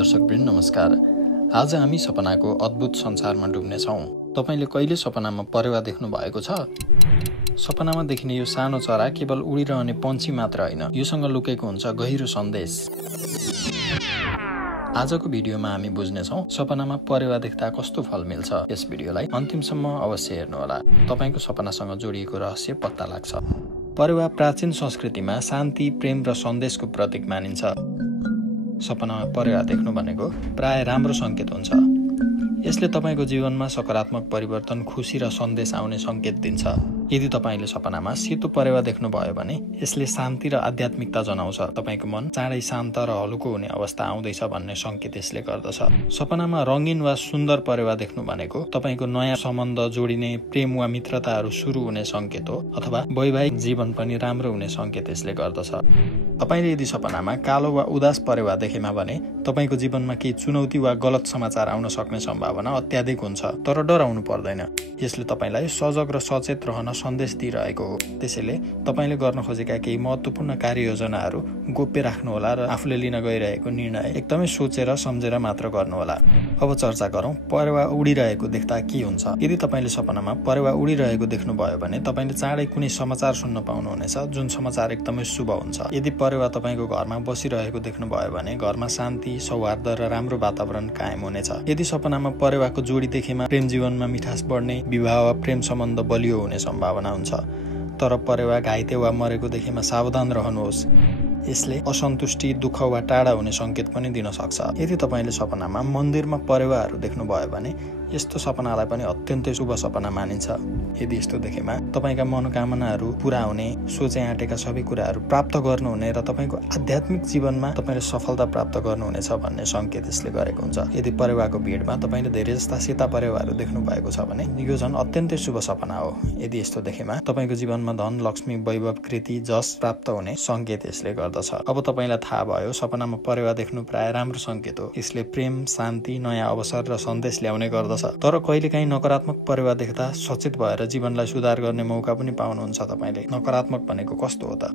दर्शकवृन्द नमस्कार। आज हामी सपनाको अद्भुत संसारमा डुब्नेछौँ। तपाईले कहिले सपनामा परेवा देख्नु भएको छ? सपनामा देखिने यो सानो चरा केवल उडिरहने पन्छी मात्र होइन, योसँग लुकेको हुन्छ गहिरो सन्देश। आजको भिडियोमा हामी बुझ्नेछौँ सपनामा परेवा देख्दा कस्तो फल मिल्छ। यस भिडियोलाई अन्तिमसम्म अवश्य हेर्नुहोला, तपाईको सपनासँग जोडिएको रहस्य पत्ता लाग्छ। परेवा प्राचीन संस्कृतिमा शान्ति, प्रेम र सन्देशको प्रतीक मानिन्छ। सपनामा परेवा देख्नु भनेको प्राय राम्रो संकेत हुन्छ। यसले तपाईको जीवनमा सकारात्मक परिवर्तन, खुशी र सन्देश आउने संकेत दिन्छ। यदि तपाईले सपनामा सेतो परेवा देख्नु भयो भने यसले शान्ति र आध्यात्मिकता जनाउँछ। तपाईको मन चाँडै शान्त र हलुको हुने अवस्था आउँदैछ भन्ने संकेत यसले गर्दछ। सपनामा रंगीन वा सुन्दर परेवा देख्नु भनेको तपाईको नयाँ सम्बन्ध जोडिने, प्रेम वा मित्रताहरू सुरु हुने संकेत हो, अथवा वैवाहिक जीवन पनि राम्रो हुने संकेत यसले गर्दछ। तपाईले यदि सपनामा कालो वा उदास परेवा देखेमा भने तपाईको जीवनमा केही चुनौती वा गलत समाचार आउन सक्ने सम्भावना अत्याधिक हुन्छ, तर डराउनु पर्दैन। यसले तपाईलाई सजग र सचेत रहन सन्देश दिइरहेको हो। त्यसैले तपाईले गर्न खोजेका केही महत्त्वपूर्ण कार्ययोजनाहरू गोप्य राख्नुहोला र आफूले लिन गइरहेको निर्णय एकदमै सोचेर सम्झेर मात्र गर्नुहोला। अब चर्चा गरौँ परेवा उडिरहेको देख्दा के हुन्छ। यदि तपाईले सपनामा परेवा उडिरहेको देख्नुभयो भने तपाईले चाँडै कुनै समाचार सुन्न पाउनुहुनेछ जुन समाचार एकदमै शुभ हुन्छ। यदि परेवा तपाईको घरमा बसिरहेको देख्नुभयो भने घरमा शान्ति, सौहार्द र राम्रो वातावरण कायम हुनेछ। यदि सपनामा परेवाको जोडी देखेमा प्रेम जीवनमा मिठास बढ्ने, विवाह वा प्रेम सम्बन्ध बलियो हुने सम्भावना हुन्छ। तर परेवा घाइते वा मरेको देखेमा सावधान रहनुहोस्, यसले असन्तुष्टि, दुःख वा टाढा हुने संकेत पनि दिन सक्छ। यदि तपाईले सपनामा मन्दिरमा परेवाहरू देख्नुभयो भने यस्तो सपनालाई पनि अत्यन्तै शुभ सपना मानिन्छ। यदि यस्तो देखेमा तपाईका मनोकामनाहरू पूरा हुने, सोचे आँटेका सबै कुराहरू प्राप्त गर्नुहुने र तपाईको आध्यात्मिक जीवनमा तपाईले सफलता प्राप्त गर्नुहुनेछ भन्ने संकेत यसले गरेको हुन्छ। यदि परेवाको भिडमा तपाईले धेरै जस्ता सेता परेवाहरू देख्नु भएको छ भने यो झन् अत्यन्तै शुभ सपना हो। यदि यस्तो देखेमा तपाईको जीवनमा धन, लक्ष्मी, वैभव, कृति, जस प्राप्त हुने संकेत यसले गर्दछ। अब तपाईलाई थाहा भयो सपनामा परेवा देख्नु प्राय राम्रो संकेत हो। यसले प्रेम, शान्ति, नयाँ अवसर र सन्देश ल्याउने गर्दछ। तर कहिलेकाहीँ नकारात्मक परेवा देख्दा सचेत भएर जीवनलाई सुधार गर्ने मौका पनि पाउनुहुन्छ तपाईले। नकारात्मक भनेको कस्तो हो त?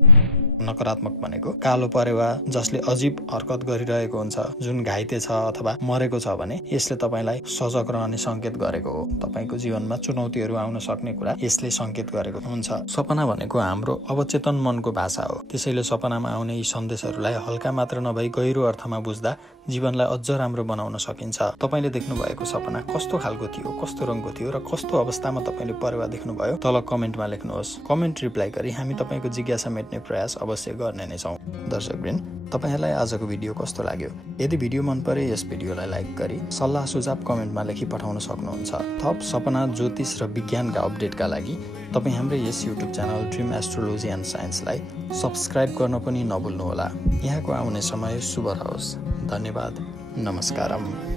नकारात्मक भनेको कालो परेवा जसले अजीब हरकत गरिरहेको हुन्छ, जुन घाइते छ अथवा मरेको छ भने यसले तपाईलाई सजग रहने संकेत गरेको हो। तपाईको जीवनमा चुनौतीहरू आउन सक्ने कुरा यसले संकेत गरेको हुन्छ। सपना भनेको हाम्रो अवचेतन मनको भाषा हो। त्यसैले सपनामा आउने यी सन्देशहरूलाई हल्का मात्र नभई गहिरो अर्थमा बुझ्दा जीवनलाई अझ राम्रो बनाउन सकिन्छ। तपाईले देख्नु भएको सपना कस्तो खालको थियो, कस्तो रङको थियो र कस्तो अवस्थामा तपाईले परेवा देख्नुभयो तल कमेन्टमा लेख्नुहोस्। कमेन्ट रिप्लाई गरी हामी तपाईको जिज्ञासा मेट्ने प्रयास अवश्य गर्ने नै छौँ। दर्शकवृन्द, तपाईहरुलाई आजको भिडियो कस्तो लाग्यो? यदि भिडियो मन परे यस भिडियोलाई लाइक गरी सल्लाह सुझाव कमेन्टमा लेखी पठाउन सक्नुहुन्छ। थप सपना, ज्योतिष र विज्ञानका अपडेटका लागि तपाई हाम्रो यस YouTube channel dream astrology and साइन्सलाई सब्स्क्राइब गर्न पनि नभुल्नुहोला। यहाँको आउने समय शुभ रहोस्। धन्यवाद। नमस्कारम।